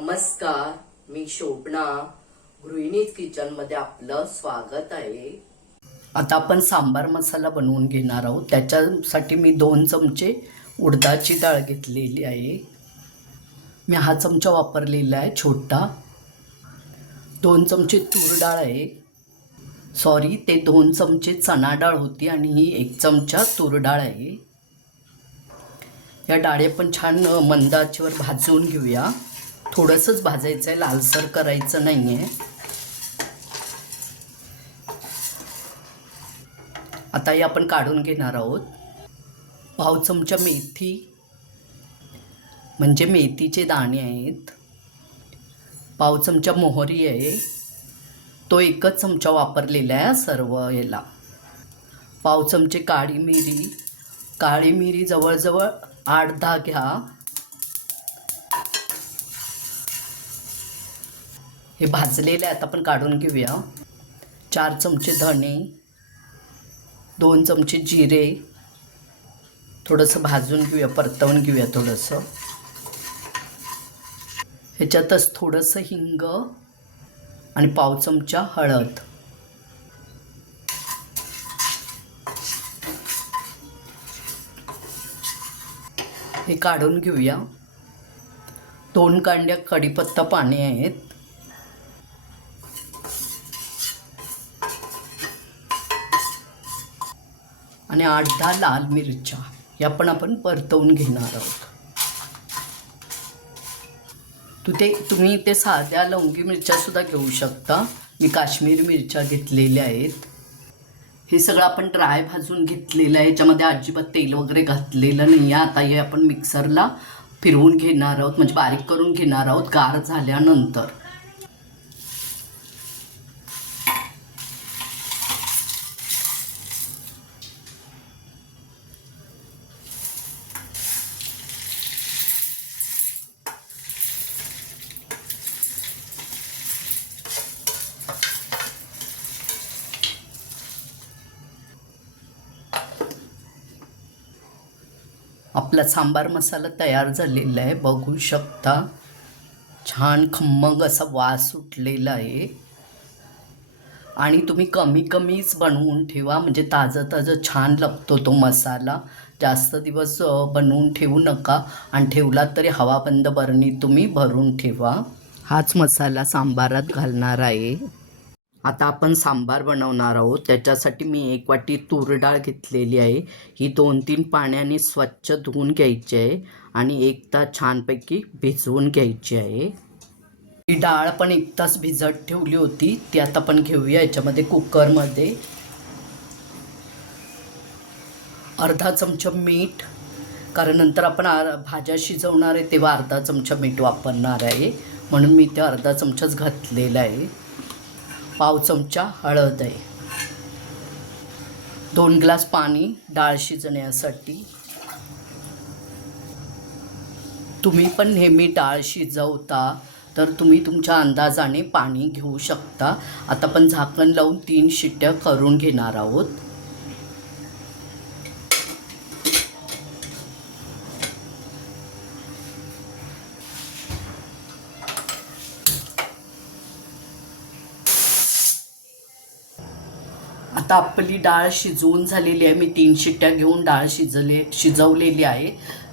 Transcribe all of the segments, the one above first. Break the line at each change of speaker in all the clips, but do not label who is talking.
नमस्कार मी शोभना. गृहिणीज किचनमध्ये आपलं स्वागत आहे. आता आपण सांबार मसाला बनवून घेणार आहोत. त्याच्यासाठी मी दोन चमचे उडदाची डाळ घेतलेली आहे. मी हा चमचा वापरलेला आहे छोटा. दोन चमचे तूर डाळ आहे. सॉरी ते दोन चमचे चणा डाळ होती आणि ही एक चमचा तूर डाळ आहे. या डाळे पण छान मंदाचीवर भाजून घेऊया. थोडंसंच भाजायचं आहे लालसर करायचं नाही आहे आता हे आपण काढून घेणार आहोत. पाव चमचा मेथी म्हणजे मेथीचे दाणे आहेत. पाव चमचा मोहरी आहे. तो एकच चमचा वापरलेला आहे सर्व याला. पाव चमचे काळी मिरी. काळी मिरी जवळजवळ आठ दहा घ्या. हे भाजलेले आहेत आपण काढून घेऊया. चार चमचे धणे दोन चमचे जिरे थोडंसं भाजून घेऊया परतवून घेऊया थोडंसं. ह्याच्यातच थोडंसं हिंग आणि पाव चमचा हळद. हे काढून घेऊया. दोन कांड्या कढीपत्ता पाणी आहेत. आणि आठ दहा लाल मिरच्या या पण आपण परतवून घेणार आहोत. तू ते तुम्ही ते साध्या लवंगी मिरच्यासुद्धा घेऊ शकता. मी काश्मीर मिरच्या घेतलेल्या आहेत. हे सगळं आपण ड्राय भाजून घेतलेलं आहे. याच्यामध्ये अजिबात तेल वगैरे घातलेलं नाही आहे. आता हे आपण मिक्सरला फिरवून घेणार आहोत. म्हणजे बारीक करून घेणार आहोत. गार झाल्यानंतर. आपला सांबार मसाला तयार झालेला आहे. बघू शकता. छान खम्मग असा वास सुटलेला आहे. आणि तुम्ही कमी कमीच बनवून ठेवा. म्हणजे ताजं ताजं छान लागतो तो मसाला. जास्त दिवस बनवून ठेवू नका. आणि ठेवला तरी हवाबंद बरणी तुम्ही भरून ठेवा. हाच मसाला सांबारात घालणार आहे. आता आपण सांबार बनवणार आहोत. त्याच्यासाठी मी एक वाटी तूर डाळ घेतलेली आहे. ही दोन तीन पाण्याने स्वच्छ धुवून घ्यायची आहे आणि एक तास छानपैकी भिजवून घ्यायची आहे. ही डाळ पण एक तास भिजत ठेवली होती. ती आता आपण घेऊया याच्यामध्ये कुकरमध्ये. अर्धा चमचा मीठ कारण नंतर आपण आर भाज्या शिजवणार आहे तेव्हा अर्धा चमचा मीठ वापरणार आहे. म्हणून मी ते अर्धा चमचाच घातलेला आहे. पाव चमचा हळद आहे. दोन ग्लास पाणी डाळ शिजण्यासाठी तुम्ही पण नेहमी डाळ शिजवता तर तुम्ही तुमच्या अंदाजाने पाणी घेऊ शकता. आता पण झाकण लावून तीन शिट्ट्या करून घेणार आहोत. आता आपली डाळ शिजवून झालेली आहे. मी तीन शिट्ट्या घेऊन डाळ शिजले शिजवलेली आहे.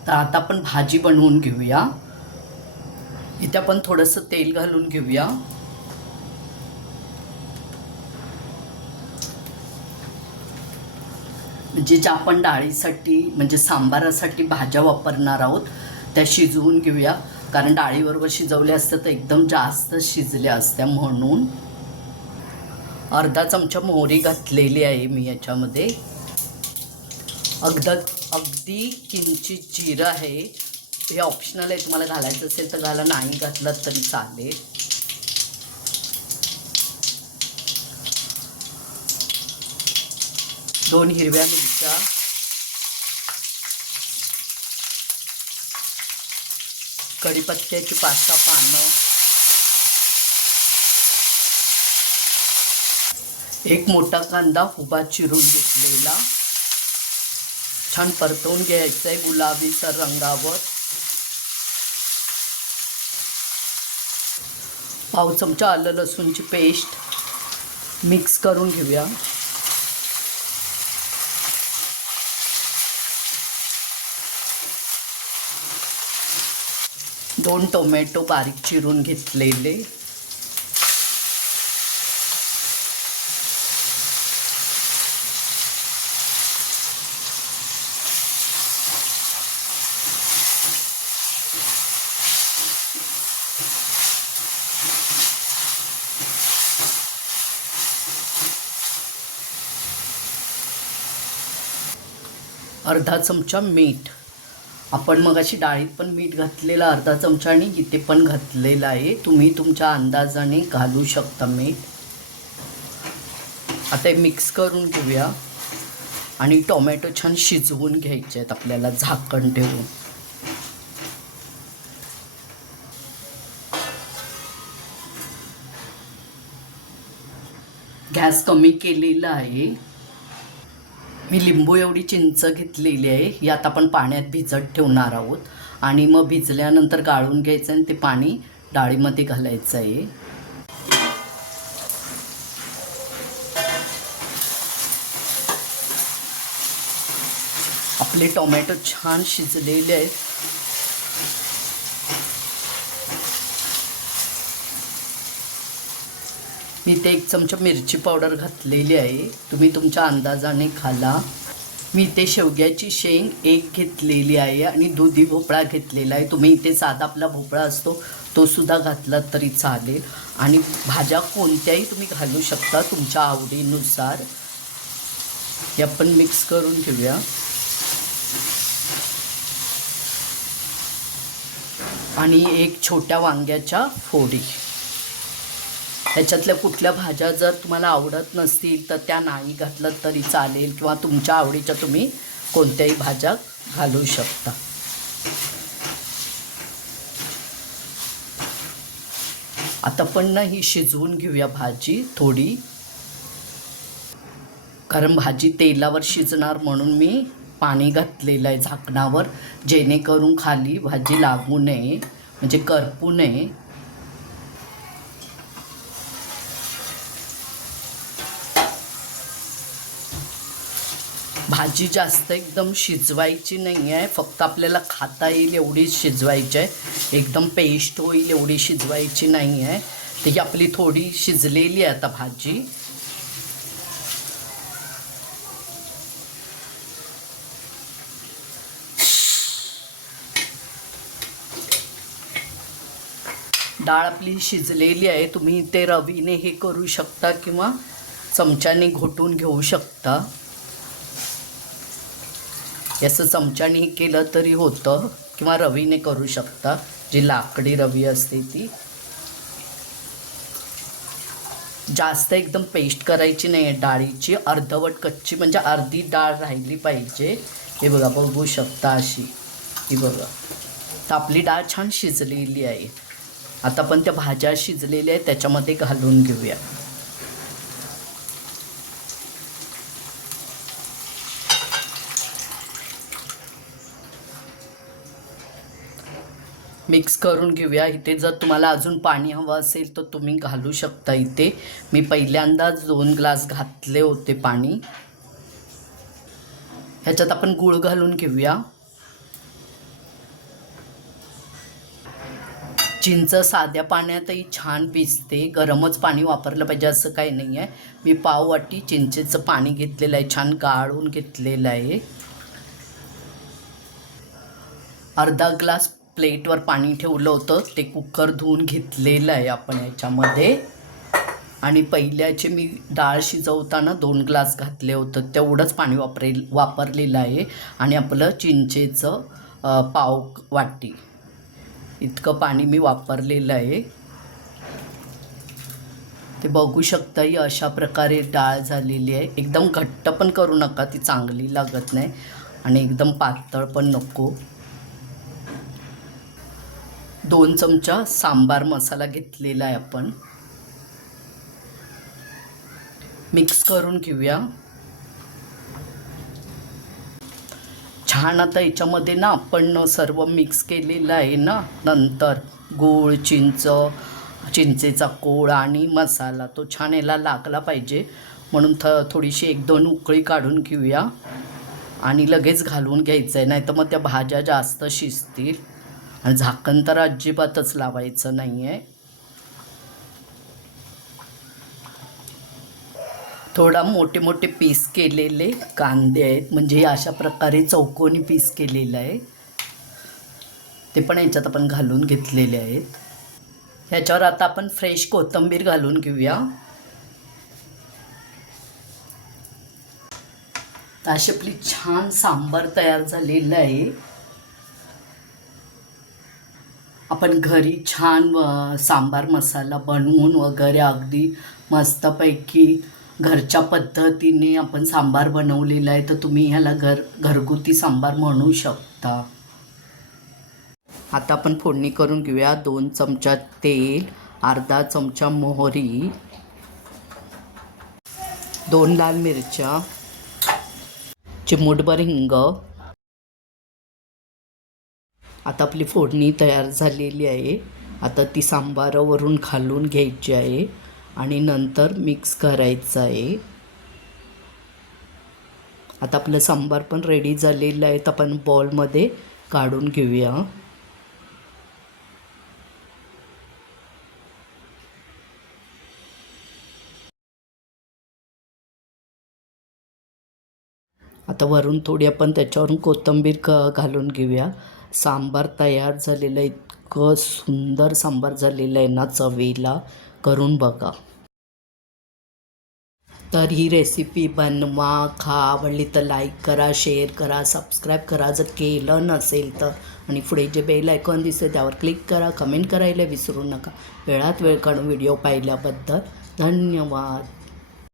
तर आता आपण भाजी बनवून घेऊया. इथे आपण थोडंसं तेल घालून घेऊया. म्हणजे ज्या आपण डाळीसाठी म्हणजे सांबारासाठी भाज्या वापरणार आहोत त्या शिजवून घेऊया. कारण डाळीबरोबर शिजवल्या असत्या तर एकदम जास्त शिजल्या असत्या म्हणून. अर्धा चमचा मोहरी घातलेली आहे मी याच्यामध्ये. अगद अगदी किंचित जिरं आहे. हे ऑप्शनल आहे तुम्हाला घालायचं असेल तर घाला नाही घातलं तरी चालेल. दोन हिरव्या मिरच्या. कढीपत्त्याची पाच सहा पानं. एक मोठा कांदा उभा चिरून घेतलेला. छान परतवून घ्यायचं आहे गुलाबीसर रंगावर. पाव चमचा आलं लसूणची पेस्ट मिक्स करून घेऊया. दोन टोमॅटो बारीक चिरून घेतलेले. अर्धा चमचा मीठ. आपण मग अशी डाळीत पण मीठ घातलेलं अर्धा चमचा आणि इथे पण घातलेलं आहे. तुम्ही तुमच्या अंदाजाने घालू शकता मीठ. आता हे मिक्स करून घेऊया. आणि टोमॅटो छान शिजवून घ्यायचे आहेत आपल्याला झाकण ठेवून. गॅस कमी केलेला आहे. मी लिंबू एवढी चिंच घेतलेली आहे ही आता आपण पाण्यात भिजत ठेवणार आहोत. आणि मग भिजल्यानंतर गाळून घ्यायचं आणि ते पाणी डाळीमध्ये घालायचं आहे. आपले टोमॅटो छान शिजलेले आहेत. मी ते एक चमचा मिरची पावडर घातलेली आहे. तुम्ही तुमच्या अंदाजाने खाला. मी इथे शेवग्याची शेंग एक घेतलेली आहे आणि दुधी भोपळा घेतलेला आहे. तुम्ही इथे साधा आपला भोपळा असतो तो सुद्धा घातला तरी चालेल. आणि भाज्या कोणत्याही तुम्ही घालू शकता तुमच्या आवडीनुसार. हे आपण मिक्स करून घेऊया. आणि एक छोट्या वांग्याच्या फोडी. ह्याच्यातल्या कुठल्या भाज्या जर तुम्हाला आवडत नसतील तर त्या नाही घातलं तरी चालेल किंवा तुमच्या आवडीच्या तुम्ही कोणत्याही भाज्या घालू शकता. आता पण ना ही शिजवून घेऊया भाजी थोडी. कारण भाजी तेलावर शिजणार म्हणून मी पाणी घातलेलं आहे झाकणावर जेणेकरून खाली भाजी लागू नये म्हणजे करपू नये. भाजी जास्त एकदम शिजवायची नाही आहे. फक्त आपल्याला खाता येईल एवढीच शिजवायची आहे. एकदम पेस्ट होईल एवढी शिजवायची नाही आहे. ती आपली थोडी शिजलेली आहे आता भाजी. डाळ आपली शिजलेली आहे. तुम्ही ते रवीने हे करू शकता किंवा चमच्याने घोटून घेऊ शकता. याचं चमच्याने केलं तरी होतं. किंवा रवीने करू शकता. जी लाकडी रवी असते ती. जास्त एकदम पेस्ट करायची नाही. आहे डाळीची अर्धवट कच्ची म्हणजे अर्धी डाळ राहिली पाहिजे. हे बघा बघू शकता अशी. ही बघा. तर आपली डाळ छान शिजलेली आहे. आता पण त्या भाज्या शिजलेल्या आहेत त्याच्यामध्ये घालून घेऊया. मिक्स करून घेऊया. इथे जर तुम्हाला अजून पाणी हवं असेल तर तुम्ही घालू शकता इथे. मी पहिल्यांदाच दोन ग्लास घातले होते पाणी. ह्याच्यात आपण गूळ घालून घेऊया. चिंच साध्या पाण्यातही छान भिजते गरमच पाणी वापरलं पाहिजे असं काही नाही आहे मी पाववाटी चिंचेचं पाणी घेतलेलं आहे. छान गाळून घेतलेलं आहे. अर्धा ग्लास प्लेटवर पाणी ठेवलं होतं. ते कुकर धुवून घेतलेलं आहे आपण याच्यामध्ये. आणि पहिल्याचे मी डाळ शिजवताना दोन ग्लास घातले होतं. तेवढंच पाणी वापरेल वापरलेलं आहे. आणि आपलं चिंचेचं पाव वाटी. इतकं पाणी मी वापरलेलं आहे. ते बघू शकता ही अशा प्रकारे डाळ झालेली आहे. एकदम घट्ट पण करू नका ती चांगली लागत नाही. आणि एकदम पातळ पण नको. दोन चमचा सांबार मसाला घेतलेला आहे आपण. मिक्स करून घेऊया. छान आता याच्यामध्ये ना आपण सर्व मिक्स केलेलं आहे ना. नंतर गूळ चिंच चिंचेचा कोळ आणि मसाला तो छान याला लागला पाहिजे. म्हणून थ थोडीशी एक दोन उकळी काढून घेऊया. आणि लगेच घालून घ्यायचं आहे नाही तर मग त्या भाज्या जास्त शिजतील. आणि झाकण तर अजिबातच लावायचं नाही आहे थोडा मोठे मोठे पीस केलेले कांदे आहेत. म्हणजे अशा प्रकारे चौकोनी पीस केलेलं आहे. ते पण याच्यात आपण घालून घेतलेले आहेत. ह्याच्यावर आता आपण फ्रेश कोथिंबीर घालून घेऊया. अशी आपली छान सांबार तयार झालेलं आहे. आपण घरी छान सांबार मसाला बनवून वगैरे अगदी मस्तपैकी घरच्या पद्धतीने आपण सांबार बनवलेला आहे तर तुम्ही ह्याला घर घरगुती सांबार म्हणू शकता. आता आपण फोडणी करून घेऊया. दोन चमचा तेल अर्धा चमचा मोहरी दोन लाल मिरच्या चिमूटभर हिंग आता आपली फोडणी तयार झालेली आहे. आता ती सांबारावरून घालून घ्यायची आहे आणि नंतर मिक्स करायचं आहे. आता आपलं सांबार पण रेडी झालेलं आहे. तर आपण बॉलमध्ये काढून घेऊया. आता वरून थोडी आपण त्याच्यावरून कोथिंबीर क घालून घेऊया. सांबार तयार झालेलं आहे. इतकं सुंदर सांबार झालेलं आहे ना चवीला. करून बघा. तर ही रेसिपी बनवा खा. आवडली तर लाईक करा शेअर करा सबस्क्राईब करा. जर केलं नसेल तर. आणि पुढे जे बेल आयकॉन दिसते त्यावर क्लिक करा कमेंट करायला विसरू नका. वेळात वेळ काढून व्हिडिओ पाहिल्याबद्दल धन्यवाद.